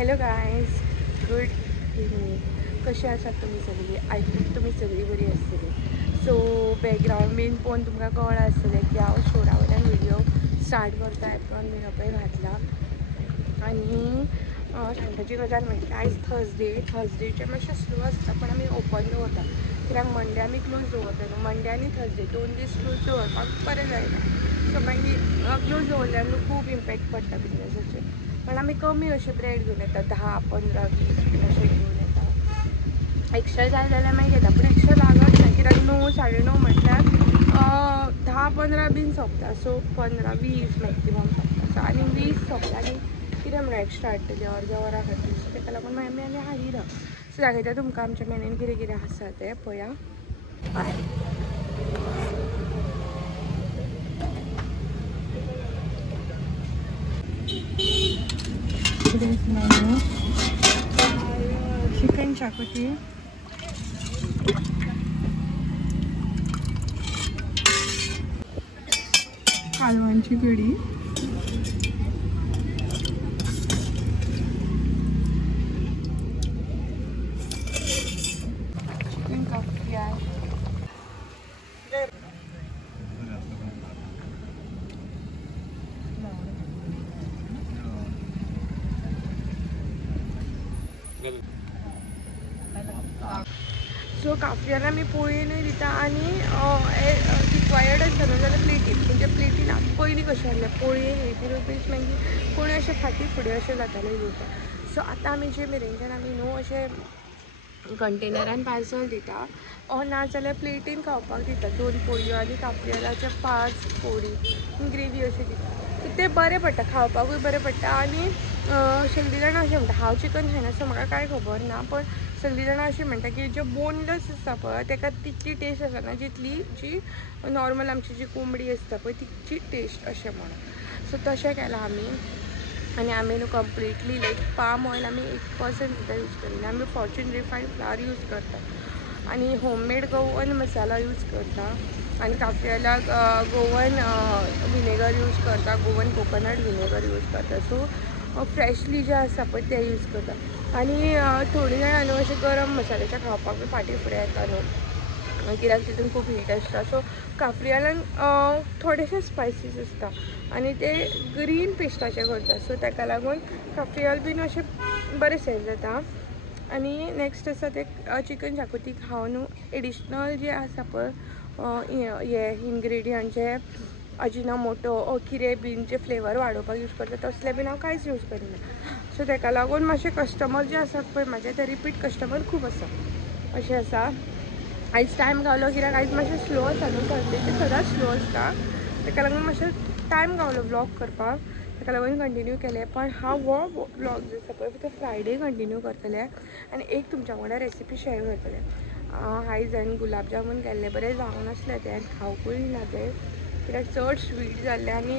Hello guys, good evening. कशें आसात तुमी सगळीं? आय होप तुमी सगळीं बरी आसतली. सो बॅकग्रावंड बीन पळोवन तुमकां कळ्ळां आसतलें की हांव शोडा वयल्यान व्हिडिओ स्टार्ट करता. एप्रॉन बीन आपय घातला आनी सांगपाची गजाल म्हणजे आयज थर्सडेचे मातशें स्लो आसता, पण आमी ओपन दवरता कित्याक मंडे आमी क्लोज दवरता न्हू. मंडे आनी थर्सडे 2 दीस क्लोज दवरपाक बरें जायना. सो मागीर क्लोज दवरल्यार खूब इम्पॅक्ट पडटा बिजनसाचेर. पण आमी कमी अशें ब्रेड घेवन येता, 10, 15, 20 अशें घेवन येता. एक्स्ट्रा जाय जाल्यार मागीर घेता, पूण एक्स्ट्रा लागत ना कित्याक 9, 9:30 म्हटल्यार 10-15 बीन सोंपता. सो 15-20 मॅक्सिमम सोंपता. सो आनी 20 सोंपता आनी कितें म्हणून एक्स्ट्रा हाडटली अर्द्या वरा खातीर. सो ताका लागून मागीर आमी हाडिना. सो दाखयता तुमकां आमच्या मेन्यून कितें कितें आसा तें पळया. Today's menu: chicken शाकोती, कालवांची कढी, चिकन काफ्रियाल, सो काफ्रियाला आमी पोळयेनूय दिता आनी रिक्वायर्ड आसता न्हू जाल्यार प्लेटीन. म्हणजे प्लेटीन पयलीं कशें आहलें, पोळयेक 80 रुपीज, मागीर कोण अशें फाटीं फुडें अशें जातालें दिवपाक. सो आतां आमी जे मेरेनच्यान आमी न्हू अशें कंटेनरान पार्सल दिता, ओ नाजाल्यार प्लेटीन खावपाक दिता. 2 पोळयो आनी काफ्रियालाचे 5 पोळी ग्रेवी अशें दिता. सो तें बरें पडटा, खावपाकूय बरें पडटा. आनी सगळीं जाणां अशें म्हणटा, हांव चिकन खायना सो म्हाका कांय खबर ना, पण सगळीं जाणां अशें म्हणटा की जे बोनलेस आसता पळय ताका तितली टेस्ट आसना जितली जी नॉर्मल आमची जी कोंबडी आसता पळय तिची टेस्ट अशें म्हणून. सो तशें केलां आमी. आनी आमी न्हू कंप्लिटली लायक पाम ऑयल आमी 1% सुद्दां यूज करिना. आमी फॉर्च्यून रिफायंड फ्लावर यूज करता आनी होममेड गोवन मसाला यूज करता. आनी काफ्रियालाक गोवन विनेगर यूज करता, गोवन कोकोनट विनेगर यूज करता. सो फ्रेशली जे आसा पळय ते यूज करता. आनी थोडीं जाणां न्हू अशें गरम मसाल्याचें खावपाक फाटीं फुडें येता न्हू कित्याक तितून खूब हीट आसता. सो काफ्रियालान थोडेशे स्पायसीस आसता आनी ते ग्रीन पेस्टाचे करता. सो ताका लागून काफ्रियाल बीन अशें बरें सेल जाता. आनी नेक्स्ट आसा ते चिकन शाकोती हांव न्हू एडिशनल जे आसा पळय हे इनग्रेडियंट जे अजिनोमोटो कितें बीन जे फ्लेवर वाडोवपाक यूज करता तसले बीन हांव कांयच यूज करिना. सो ताका लागून मातशे कस्टमर जे आसात पळय म्हाजे ते रिपीट कस्टमर खूब आसा. अशें आसा. आयज टायम गावलो कित्याक आयज मातशें स्लो आसा न्हू, थर्सडेचे सदांच स्लो आसता. ताका लागून मातशें टायम गावलो व्लॉग करपाक, ताका लागून कंटिन्यू केलें. पण हांव हो व्लॉग जो आसा पळय तो फ्रायडे कंटिन्यू करतलें आनी एक तुमच्या वांगडा रेसिपी शेअर करतलें. आयज हांवें गुलाब जामून केल्ले, बरें जावनासले ते आनी खावपूय ना ते कित्याक चड स्वीट जाल्ले आनी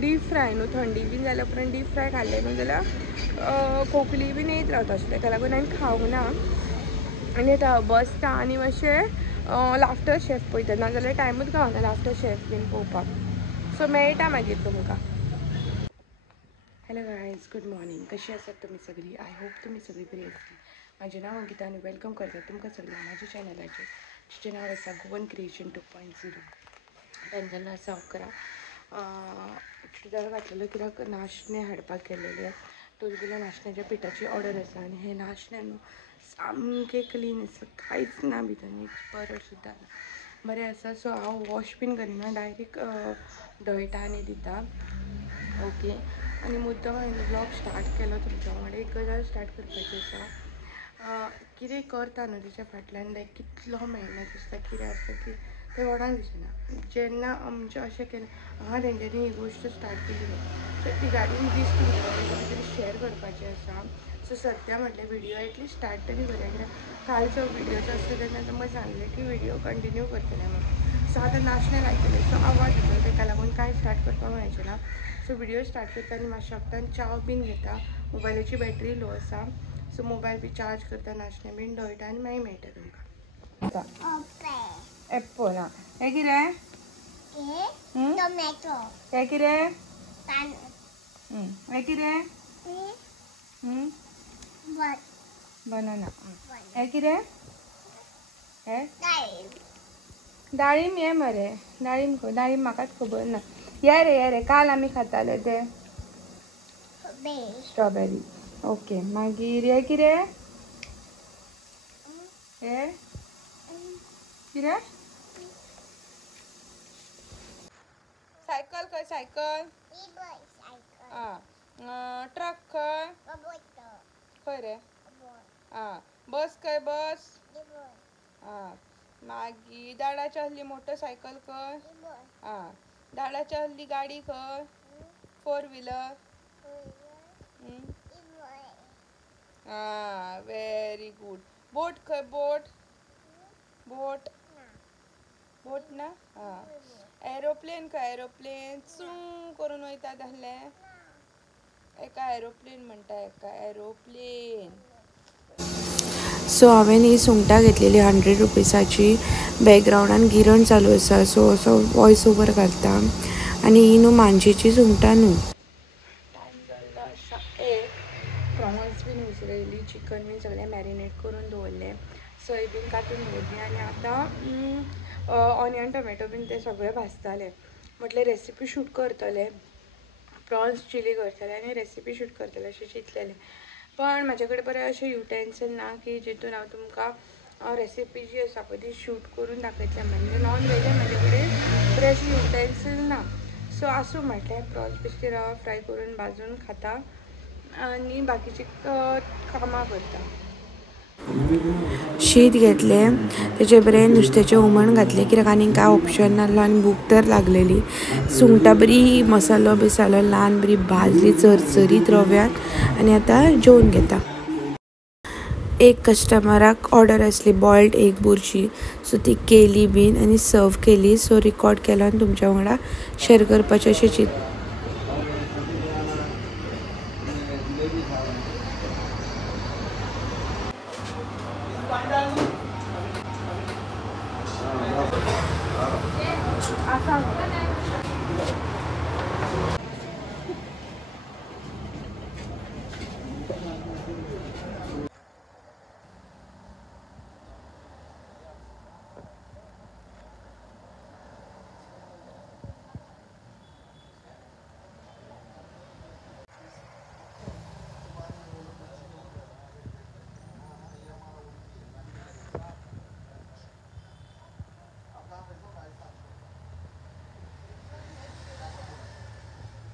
डीप फ्राय न्हू, थंडी बीन जाल्या उपरांत डीप फ्राय खाल्ले न्हू जाल्यार खोकली बीन येत रावता. ताका लागून हांवें खावंक ना आनी आतां बसता आनी मातशें लाफ्टर शेफ पळयता, नाजाल्यार टायमूच गावना लाफ्टर शेफ बीन पळोवपाक. सो मेळटा मागीर तुमकां. Hello guys, good morning. कशी आसात तुमी सगळीं? आय होप तुमी सगळीं बरी आसतली. म्हजें नांव अंकिता आनी वेलकम करता तुमकां सगळ्यांक म्हाज्या चॅनलाचेर, जिचें नांव आसा गोवन क्रिएशन 2.0. टायम जाल्लो आसा 11. चुडीदार घातलेलो कित्याक नाशणे हाडपाक गेल्लेले. तुलगुल्या नाशण्याच्या पिठाची ऑर्डर आसा आनी हे नाशणे न्हू सामके क्लीन आसा, कांयच ना भितर, परड सुद्दां ना, बरें आसा. सो हांव वॉश बीन करिना, डायरेक्ट दळटा आनी दिता. ओके. आनी मुद्दम हांवें ब्लॉग स्टार्ट केलो तुमच्या वांगडा. एक गजाल स्टार्ट करपाची आसा. कितें करता न्हू तेच्या फाटल्यान लायक कितलो मेहनत आसता, कितें आसता की तें कोणाक दिसना. जेन्ना आमचें अशें केलें तेंच्यांनी ही गोश्ट स्टार्ट केली न्हू, सो रिगार्डींग दीस तुमच्या वांगडा कितें तरी शेअर करपाचें आसा. सो सद्या म्हटलें विडियो एटलीस्ट स्टार्ट तरी करुया कित्याक कालचो विडियो जो आसता तेन्ना तुमकां सांगलें की विडियो कंटिन्यू करतलें म्हणून. सो आतां नाशणे लायतलें, सो आवाज येतलो ताका लागून कांय स्टार्ट करपाक मेळचें ना. सो विडियो स्टार्ट करता आनी मातशें वगतान च्या बीन घेता. मोबायलाची बॅटरी लो आसा, सो मोबायल बी चार्ज करता, नाशणे बीन दळटा आनी मागीर मेळटा तुमकां. एप्पल. आं हें कितें? टोमॅटो. हें कितें? हें हें कितें? बनाना हे कितें हे डाळिंब हे मरे डाळिंब म्हाकाच खबर ना ये रे काल आमी खाताले ते स्ट्रॉबेरी ओके मागीर हे कितें हे कितें सायकल खंय सायकल ट्रक खंय रे बस खंय बस मागीर दाडाच्या हल्ली मोटरसायकल खंय दाडाच्या हल्ली गाडी खंय 4 व्हिलर व्हेरी गुड बोट खंय बोट ना एरोप्लेन खंय एरोप्लेन चू करून वयता दाहले एका एरोप्लेन म्हणटा एका एरोप्लेन सो हांवें ही सुंगटां घेतलेली 100 रुपीसाची बॅकग्रावंडान गिरण चालू आसा सो असो वॉयस ओवर घालता आनी ही न्हू मानशेची सुंगटां न्हू टायम जाल्लो आसा प्रॉन्स बीन उसरयली चिकन बीन सगळें मॅरिनेट करून दवरलें सोय बीन कांतून दवरली आनी आतां ऑनियन टोमॅटो बीन ते सगळें भाजताले म्हटल्यार रेसिपी शूट करतले प्रॉन्स चिली करतले आनी रेसिपी शूट करतले अशें चिंतलेलें पण म्हाजे कडेन बरें अशें युटेन्सील ना की जितून हांव तुमकां रेसिपी जी आसा पळय ती शूट करून दाखयतलें म्हणजे नॉन वेजान म्हाजे कडेन बरें अशें युटेन्सील ना सो आसूं म्हटलें प्रॉन्स बेश्टी रवा फ्राय करून भाजून खाता आनी बाकीची कामां करता शीत घेतलें तेचे बरें नुस्त्याचें हुमण घातलें कित्याक आनी कांय ऑप्शन नासलो आनी भूक तर लागलेली सुंगटां बरी मसालो बिसालो ल्हान बरी भाजली चरचरीत रव्यान आनी आतां जेवून घेता एक कस्टमराक ऑर्डर आसली बॉयल्ड एग बुर्जी सो ती केली बीन आनी सर्व केली सो रिकॉर्ड केलो आनी तुमच्या वांगडा शेअर करपाचें अशें चिंत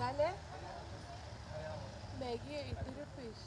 झाले मॅगी 80 रुपीज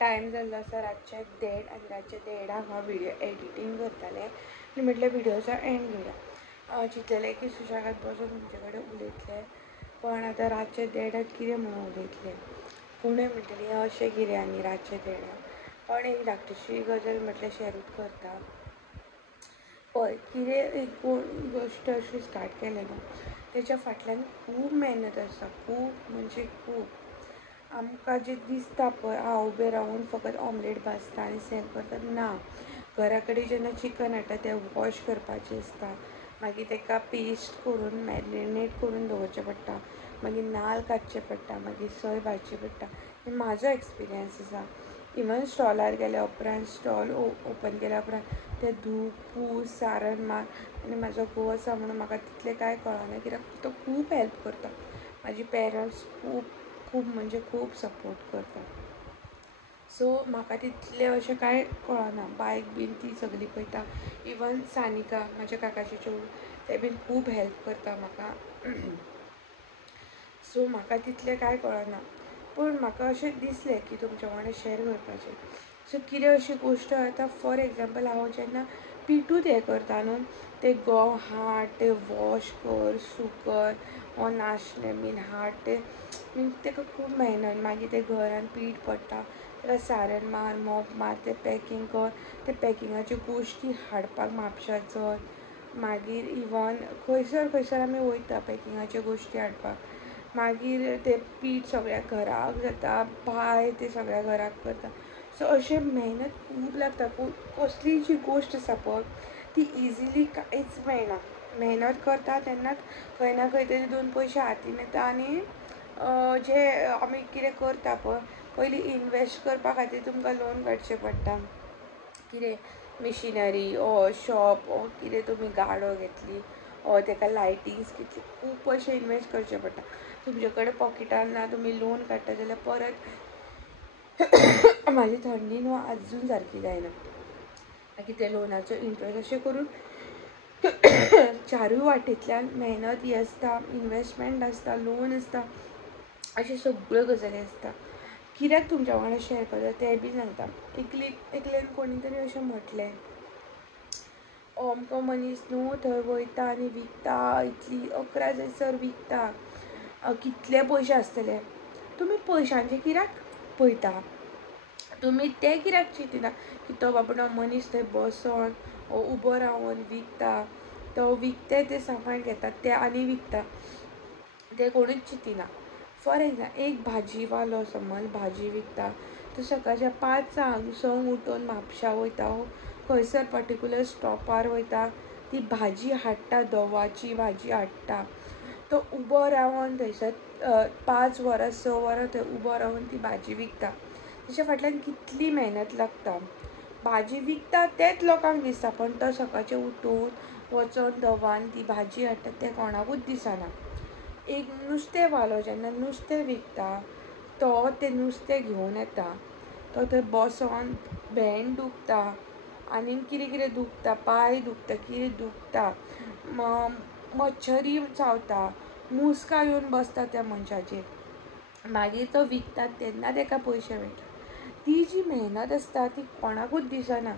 टायम जाल्लो आसा रातचे 1:30 आनी रातचे 1:30 हांव व्हिडिओ एडिटींग करतालें आनी म्हटल्यार व्हिडिओचो एंड घेवया चिंतलेलें की सुशेगाद बसून तुमचे कडेन उलयतलें पण आतां रातचे 1:30 कितें म्हणून उलयतलें कोणूय म्हणटली अशें कितें आनी रातचे 1:30 पण एक धाकटीशी गजाल म्हटल्यार शेअरूच करता पळय कितें एक गोश्ट अशी स्टार्ट केलें न्हू तेच्या फाटल्यान खूब मेहनत आसा खूब म्हणजे खूब आमकां जें दिसता पळय हांव उबें रावून फकत ऑमलेट भाजता आनी सेल करता ना घरा कडेन जेन्ना चिकन हाडटा तें वॉश करपाचें आसता मागीर ताका पेस्ट करून मॅरिनेट करून दवरचें पडटा मागीर नाल्ल काडचे पडटा मागीर सोय भाजची पडटा हें म्हाजो एक्सपिरियन्स आसा इवन स्टॉलार गेल्या उपरांत स्टॉल ओपन केल्या उपरांत तें धूप पूस सारण मार आनी म्हाजो घोव आसा म्हणून म्हाका तितलें कांय कळना कित्याक तो खूब हेल्प करता म्हाजी पेरंट्स खूब म्हणजे खूब सपोर्ट करता सो म्हाका तितलें अशें कांय कळना बायक बीन ती सगळी पळयता इवन सानिका म्हाज्या काकाचें चेडूं तें बीन खूब हेल्प करता म्हाका सो म्हाका तितलें कांय कळना पूण म्हाका अशें दिसलें की तुमच्या वांगडा शॅर करपाचें सो कितें अशी गोश्ट आतां फॉर एग्जाम्पल हांव जेन्ना पिठूच हें करता न्हू ते गंव हाड ते वॉश कर सुकर वो नाशणें बीन हाड ते ताका खूब मेहनत मागीर ते घरान पीठ पडटा ताका सारण मार मोप मार तें पॅकींग कर ते पॅकिंगाच्यो गोश्टी हाडपाक म्हापशां चल मागीर इवन खंयसर आमी वयता पॅकिंगाच्यो गोश्टी हाडपाक मागीर ते पीठ सगळ्या घराक जाता, भाय ते सगळ्या घराक करता. सो अशें मेहनत खूब लागता. कसलीय जी गोश्ट आसा पळय ती इजिली कांयच मेळना. मेहनत करता तेन्नाच खंय ना खंय तरी 2 पयशे हातीन येता. आनी जे आमी कितें करता पळय पयलीं इनवेस्ट करपा खातीर तुमकां लोन काडचें पडटा. कितें मिशिनरी शॉप कितें तुमी गाडो घेतली तेका लायटिंग्स कितली खूब पयशे इनवेस्ट करचे पडटा. तुमचे कडेन पॉकेटान ना तुमी लोन काडटा जाल्यार परत म्हाजी थंडी न्हू आजून सारकी जायना. मागीर ते लोनाचो इंट्रस्ट अशें करून चारूय वाटेंतल्यान मेहनत ही आसता, इनवेस्टमेंट आसता, लोन आसता, अशें सगळ्यो गजाली आसता. कित्याक तुमच्या वांगडा शेअर करता तें बी सांगता. एकल्यान कोणी तरी अशें म्हटलें अमको मनीस न्हू थंय वयता आनी विकता, इतली 11 जायसर विकता, कितले पयशे आसतले. तुमी पयशांचें कित्याक पळयता? तुमी तें कित्याक चिंतिना की तो बाबडो मनीस थंय बसोन उबो रावन विकता, तो विकते तें सामान घेता ते आनी विकता, तें कोणूच चिंतिना. फॉर एग्जाम्पल एक भाजीवालो समज भाजी विकता, तो सकाळच्या 5 संक उठून म्हापशा वयता, खंयसर पर्टिक्युलर स्टॉपार वयता, ती भाजी हाडटा, धवाची भाजी हाडटा. तो उबो रावन थंयसर 5 वरां 6 वरां थंय उबो रावन ती भाजी विकता. ताच्या फाटल्यान कितली मेहनत लागता. भाजी विकता तेंच लोकांक दिसता, पण तो सकाळचें उठून वचोन धवान ती भाजी हाडटा तें कोणाकूच दिसना. एक नुस्तेंवालो जेन्ना नुस्तें विकता तो तें नुस्तें घेवन येता, तो थंय बसोन भेंड दुखता, आनी कितें कितें दुखता, पांय दुखता, कितें दुखता, मच्छरी चावता, मुसकां येवन बसता त्या मनशाचेर. मागीर तो विकता तेन्ना ताका पयशे मेळटा. ती जी मेहनत आसता ती कोणाकूच दिसना.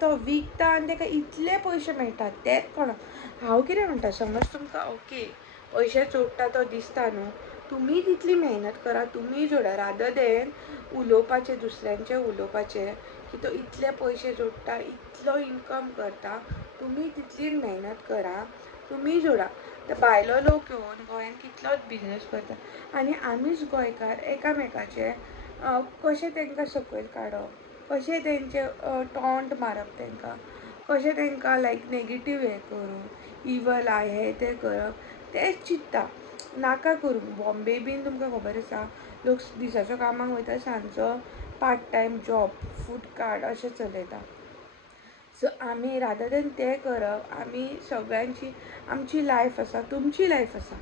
तो विकता आनी ताका इतले पयशे मेळटा तेंच कोणाक. हांव कितें म्हणटा, समज तुमकां ओके पयशे जोडटा तो दिसता न्हू, तुमी तितली मेहनत करा, तुमी जोडा. रादर दॅन उलोवपाचें दुसऱ्यांचें उलोवपाचें की तो इतले पयशे जोडटा, इतलो इनकम करता, तुमी तितली मेहनत करा, तुमी जोडा. तर भायलो लोक येवन गोंयान कितलोच बिजनस करता आनी आमीच गोंयकार एकामेकाचे कशें तांकां सकयल काडप, कशें तेंचे टॉन्ट मारप, तांकां कशें तांकां लायक नेगेटीव हें करून इवल आय हें तें करप, तेंच चिंतता. नाका करूंक. बॉम्बे बीन तुमकां खबर आसा लोक दिसाचो कामाक वयता, सांजचो part time job food cart अशें चलयता. सो आमी रादर दॅन तें करप, आमी सगळ्यांची आमची लायफ आसा, तुमची लायफ आसा,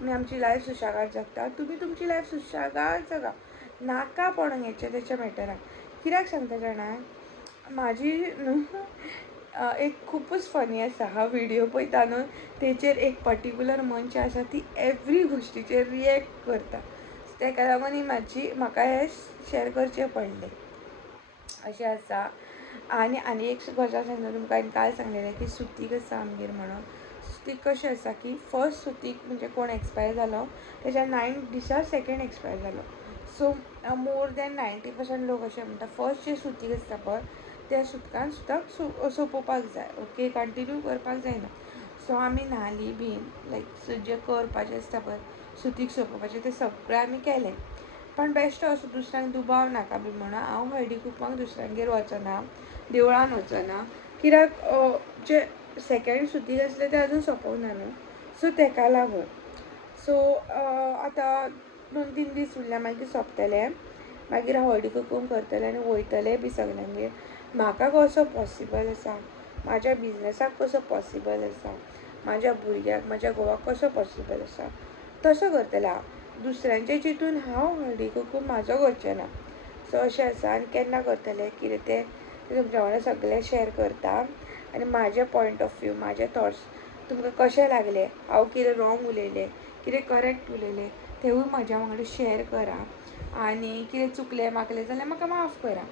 आमी आमची लायफ सुशेगाद जगता, तुमी तुमची लायफ सुशेगाद जगा. नाका पडोंक हेच्या तेच्या मॅटरान. कित्याक सांगता जाणा, म्हाजी न्हू एक खूबच फनी आसा. हांव व्हिडियो पळयता न्हू तेचेर एक पर्टिक्युलर मनश आसा ती एवरी गोश्टीचेर रिएक्ट करता. ताका लागून म्हाका हें शेअर करचें पडलें अशें आसा. आनी एक गजाल सांगता तुमकां. हांवें काल सांगलेलें की सुतीक आसा आमगेर म्हणून. सुतीक कशें आसा की फर्स्ट सुतीक म्हणजे कोण एक्सपायर जालो तेच्या 9 दिसा सेकेंड एक्सपायर जालो. सो मोर दॅन 90% लोक अशें म्हणटा फर्स्ट जे सुतीक आसता पळय त्या सुतकान सुताक सोंपोवपाक जाय. ओके, कंटिन्यू करपाक जायना. सो आमी न्हालीं बीन लायक जें करपाचें आसता पळय सुतीक सोंपोवपाचें तें सगळें आमी केलें. पण बेश्टो असो दुसऱ्यांक दुबाव नाका बी म्हणून हांव हळदी कुंकमाक दुसऱ्यांगेर वचना, देवळान वचना. कित्याक जे सेकेंड सुतीक आसलें तें आजून सोंपोवना न्हू, सो ताका लागून. सो आतां 2-3 दीस उरल्या मागीर सोंपतलें. मागीर हांव हळदी कुंकम करतलें आनी वयतलें बी सगल्यांगेर. म्हाका कसो पॉसिबल आसा, म्हाज्या बिजनसाक कसो पॉसिबल आसा, म्हाज्या भुरग्याक म्हाज्या घोवाक कसो पॉसिबल आसा तसो करतलें हांव. दुसऱ्यांचें चिंतून हांव हळदी कुंकम म्हाजो करचें ना. सो अशें आसा. आनी केन्ना करतलें कितें तें तुमच्या वांगडा सगळें शेअर करता. आनी म्हाजे पॉयंट ऑफ व्यू, म्हाजे थॉट्स तुमकां कशें लागले, हांव कितें रॉंग उलयलें, कितें करेक्ट उलयलें तेवूय म्हाज्या वांगडा शेअर करा. आनी कितें चुकलें माकलें जाल्यार म्हाका माफ करा.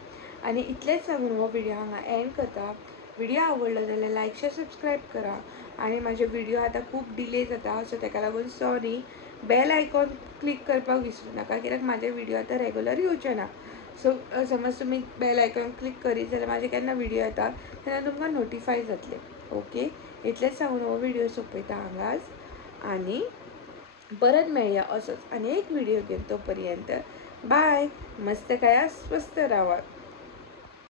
आनी इतलेंच सांगून हो व्हिडियो हांगा एंड करता. व्हिडियो आवडलो जाल्यार लायक शेअर सबस्क्रायब करा. आनी म्हाजे व्हिडियो आतां खूब डिले जाता सो ताका लागून सॉरी. बेल आयकॉन क्लिक करपाक विसरूं नाका कित्याक म्हाजे व्हिडियो आतां रेगुलर येवचे ना. सो समज तुमी बेल आयकॉन क्लिक करीत जाल्यार म्हाजे केन्ना व्हिडियो येता तेन्ना तुमकां नोटिफाय जातले. ओके, इतलेंच सांगून हो व्हिडियो सोंपयता हांगाच. आनी परत मेळया असोच आनी एक व्हिडिओ घेवन. तोपर्यंत बाय. मस्त खाया, स्वस्त राहा.